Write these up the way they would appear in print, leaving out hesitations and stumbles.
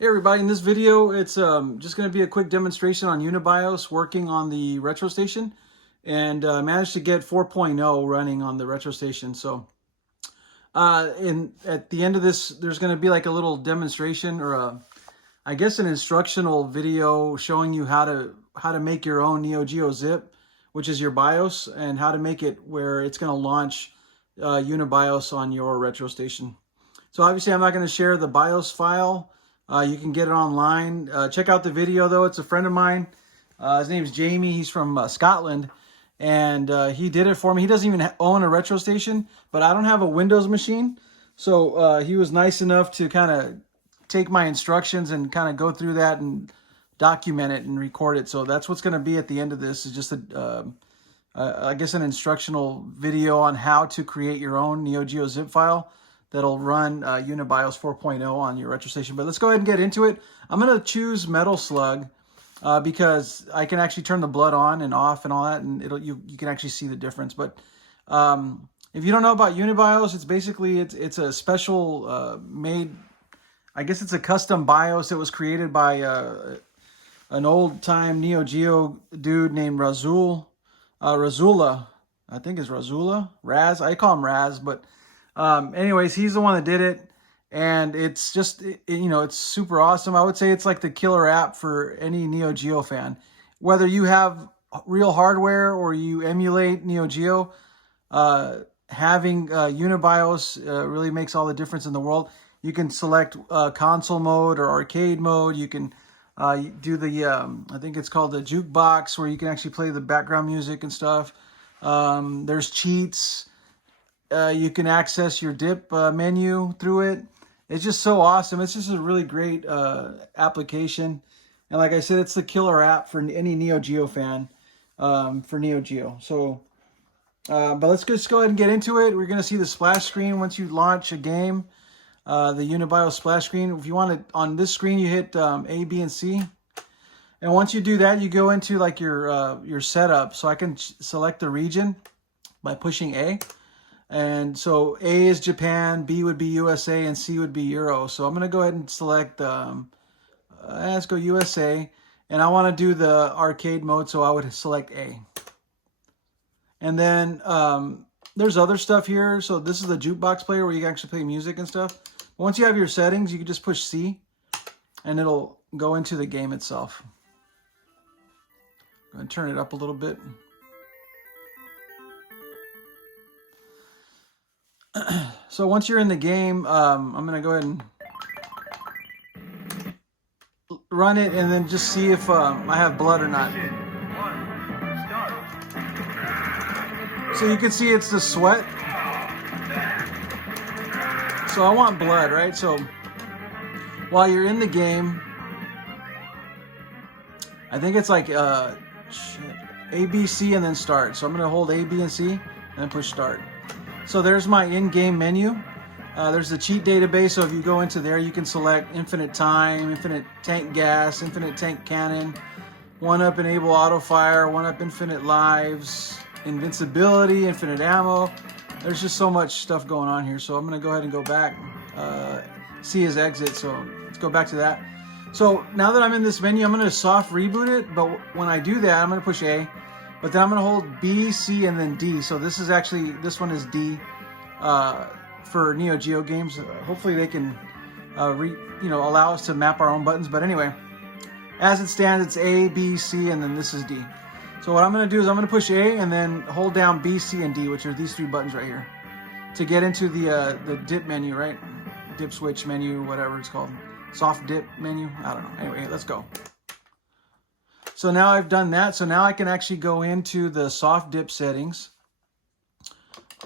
Hey everybody, in this video it's just going to be a quick demonstration on Unibios working on the RetroStation, and managed to get 4.0 running on the RetroStation. So at the end of this there's going to be like a little demonstration, or I guess an instructional video showing you how to make your own neogeo zip, which is your BIOS, and how to make it where it's going to launch Unibios on your RetroStation. So obviously I'm not going to share the BIOS file. You can get it online. Check out the video though. It's a friend of mine. His name's Jamie. He's from Scotland, and he did it for me. He doesn't even own a RetroStation, but I don't have a Windows machine. So he was nice enough to kind of take my instructions and kind of go through that and document it and record it. So that's what's going to be at the end of this, is just I guess an instructional video on how to create your own neogeo zip file that'll run Unibios 4.0 on your RetroStation. But let's go ahead and get into it. I'm going to choose Metal Slug because I can actually turn the blood on and off and all that, and you can actually see the difference. But if you don't know about Unibios, it's basically it's a special made, I guess it's a custom BIOS that was created by an old-time Neo Geo dude named Razula. I think it's Razula. Raz. I call him Raz, but anyways, he's the one that did it, and it's just, it's super awesome. I would say it's like the killer app for any Neo Geo fan. Whether you have real hardware or you emulate Neo Geo, having Unibios really makes all the difference in the world. You can select console mode or arcade mode. You can do the, I think it's called the jukebox, where you can actually play the background music and stuff. There's cheats. You can access your dip menu through it. It's just so awesome. It's just a really great application. And like I said, it's the killer app for any Neo Geo fan for Neo Geo. So, but let's just go ahead and get into it. We're going to see the splash screen once you launch a game, the Unibios splash screen. If you want it on this screen, you hit A, B, and C. And once you do that, you go into like your setup. So I can select the region by pushing A. And so A is Japan, B would be USA, and C would be Euro. So I'm going to go ahead and select, let's go USA. And I want to do the arcade mode, so I would select A. And then there's other stuff here. So this is the jukebox player where you can actually play music and stuff. Once you have your settings, you can just push C, and it'll go into the game itself. I'm going to turn it up a little bit. So once you're in the game, I'm going to go ahead and run it and then just see if I have blood or not. So you can see it's the sweat. So I want blood, right? So while you're in the game, I think it's like A, B, C, and then start. So I'm going to hold A, B, and C, and then push start. So there's my in-game menu. There's the cheat database. So if you go into there, you can select infinite time, infinite tank gas, infinite tank cannon, 1-up enable auto fire, 1-up infinite lives, invincibility, infinite ammo. There's just so much stuff going on here. So I'm going to go ahead and go back. C is exit. So let's go back to that. So now that I'm in this menu, I'm going to soft reboot it. But when I do that, I'm going to push A. But then I'm going to hold B, C, and then D. So this one is D for Neo Geo games. Hopefully they can, allow us to map our own buttons. But anyway, as it stands, it's A, B, C, and then this is D. So what I'm going to do is I'm going to push A and then hold down B, C, and D, which are these 3 buttons right here, to get into the dip menu, right? Dip switch menu, whatever it's called. Soft dip menu. I don't know. Anyway, let's go. So now I've done that. So now I can actually go into the soft dip settings,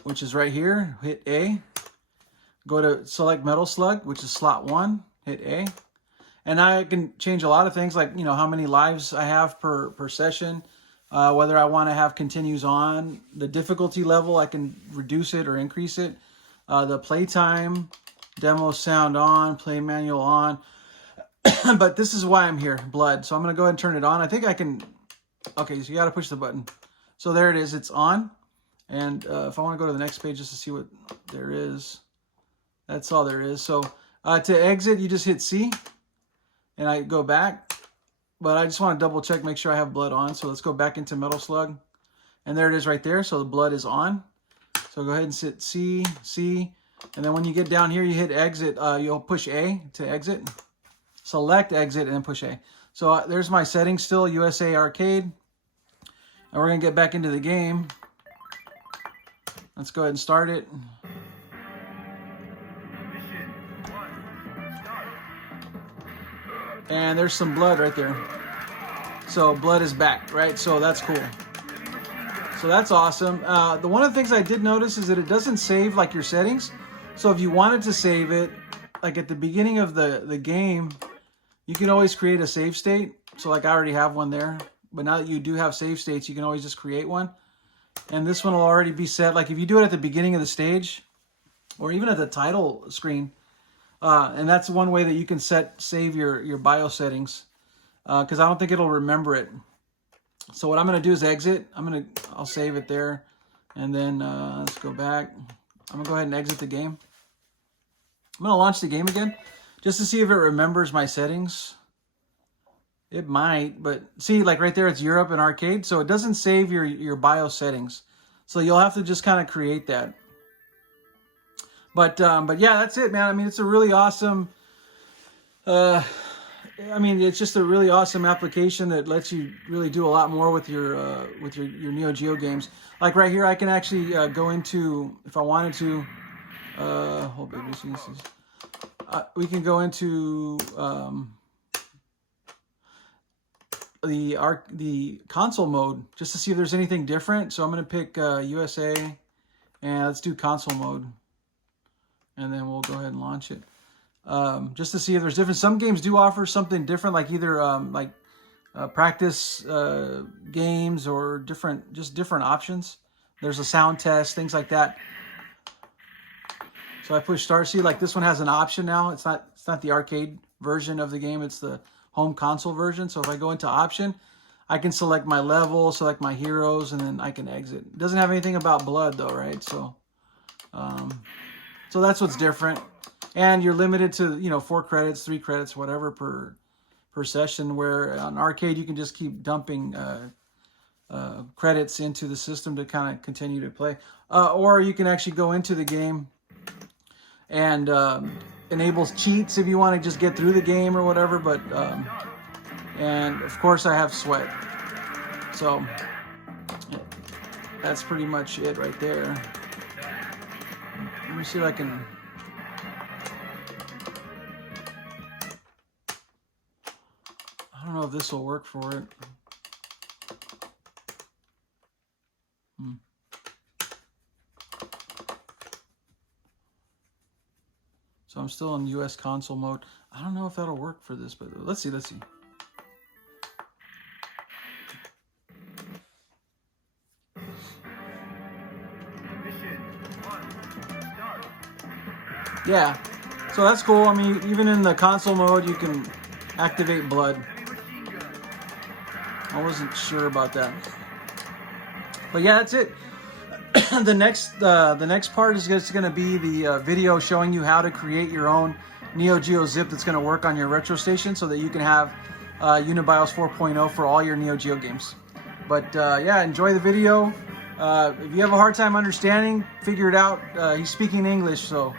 which is right here. Hit A. Go to select Metal Slug, which is slot 1. Hit A. And now I can change a lot of things, like, how many lives I have per session. Whether I want to have continues on. The difficulty level, I can reduce it or increase it. The playtime, demo sound on, play manual on. But this is why I'm here, blood. So I'm going to go ahead and turn it on. I think I can... Okay, so you got to push the button. So there it is. It's on. And if I want to go to the next page just to see what there is, that's all there is. So to exit, you just hit C. and I go back, but I just want to double check, make sure I have blood on. So let's go back into Metal Slug, and there it is right there. So the blood is on. So go ahead and hit C, and then when you get down here, you hit exit. You'll push A to exit. Select exit and then push A. So there's my settings still, USA Arcade. And we're going to get back into the game. Let's go ahead and start it. And there's some blood right there. So blood is back, right? So that's cool. So that's awesome. One of the things I did notice is that it doesn't save like your settings. So if you wanted to save it, like at the beginning of the game, you can always create a save state. So like I already have one there. But now that you do have save states, you can always just create one. And this one will already be set. Like if you do it at the beginning of the stage, or even at the title screen, and that's one way that you can save your BIOS settings, because I don't think it'll remember it. So what I'm going to do is exit. I'll save it there, and then let's go back. I'm going to go ahead and exit the game. I'm going to launch the game again, just to see if it remembers my settings. It might, but see, like right there, it's Europe and arcade, so it doesn't save your BIOS settings. So you'll have to just kind of create that. But yeah, that's it, man. I mean, it's a really awesome. It's just a really awesome application that lets you really do a lot more with your Neo Geo games. Like right here, I can actually go into, if I wanted to. We can go into the console mode just to see if there's anything different. So I'm going to pick USA, and let's do console mode, and then we'll go ahead and launch it just to see if there's different. Some games do offer something different, like either practice games or different options. There's a sound test, things like that. So I push start. See, like this one has an option now. It's not the arcade version of the game. It's the home console version. So if I go into option, I can select my level, select my heroes, and then I can exit. It doesn't have anything about blood though, right? So so that's what's different. And you're limited to 4 credits, 3 credits, whatever per session, where on arcade you can just keep dumping credits into the system to kind of continue to play. Or you can actually go into the game and enables cheats if you want to just get through the game or whatever. But and of course I have sweat, so that's pretty much it right there. Let me see if I can. I don't know if this will work for it. So I'm still in US console mode. I don't know if that'll work for this, but let's see. Yeah, so that's cool. I mean, even in the console mode, you can activate blood. I wasn't sure about that. But yeah, that's it. The next part is just going to be the video showing you how to create your own Neo Geo zip that's going to work on your RetroStation, so that you can have Unibios 4.0 for all your Neo Geo games. But yeah, enjoy the video. If you have a hard time understanding, figure it out. He's speaking English, so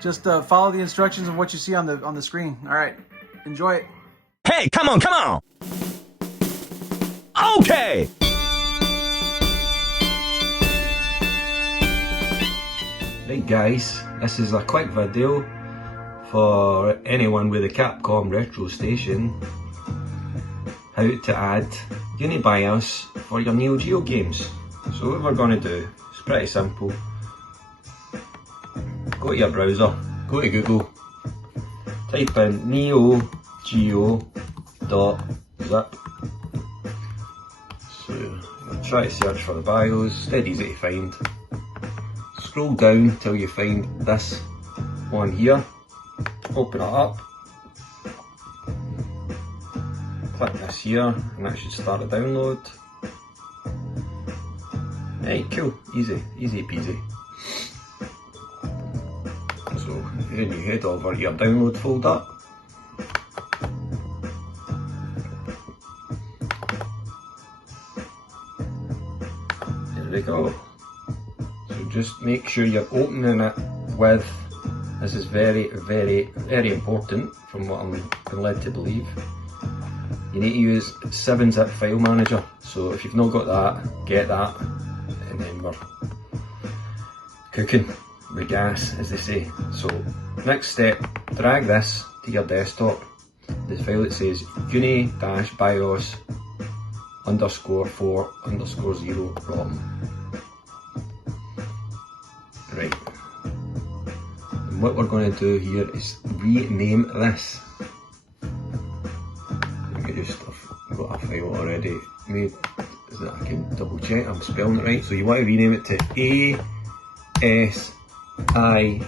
just follow the instructions of what you see on the screen. All right, enjoy it. Hey, come on! Okay! Right guys, this is a quick video for anyone with a Capcom RetroStation, how to add Unibios for your Neo Geo games. So what we're going to do is pretty simple. Go to your browser, go to Google, type in neogeo.zip. So we'll try to search for the BIOS, it's dead easy to find. Scroll down till you find this one here, open it up, click this here and that should start a download. Right, cool, easy peasy. So then you head over to your download folder go. So just make sure you're opening it with, this is very, very, very important from what I'm led to believe, you need to use 7-zip file manager. So if you've not got that, get that, and then we're cooking with gas, as they say. So next step, drag this to your desktop, the file that says uni-bios _4_0 ROM. Right. And what we're going to do here is rename this. I've got a file already made so that I can double check I'm spelling it right. So you want to rename it to ASIA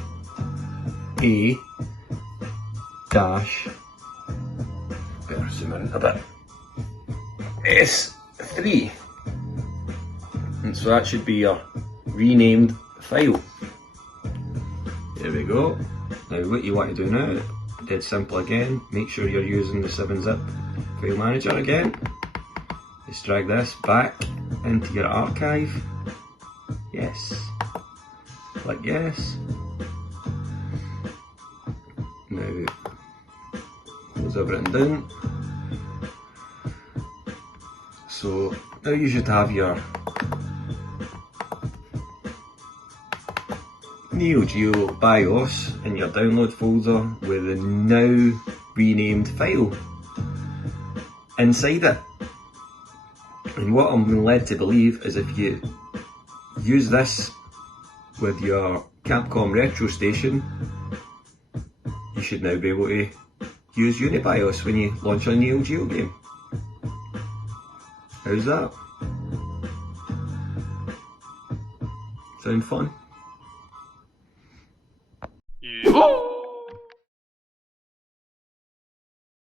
dash, better zoom in a bit, S3. And so that should be your renamed file. There we go. Now what you want to do now, dead simple again, make sure you're using the 7-zip file manager again. Just drag this back into your archive. Yes. Click yes. Now close everything down. So now you should have your NeoGeo BIOS in your download folder with the now renamed file inside it. And what I'm led to believe is if you use this with your Capcom RetroStation, you should now be able to use Unibios when you launch a NeoGeo game. How's that? Sound fun? Yeah.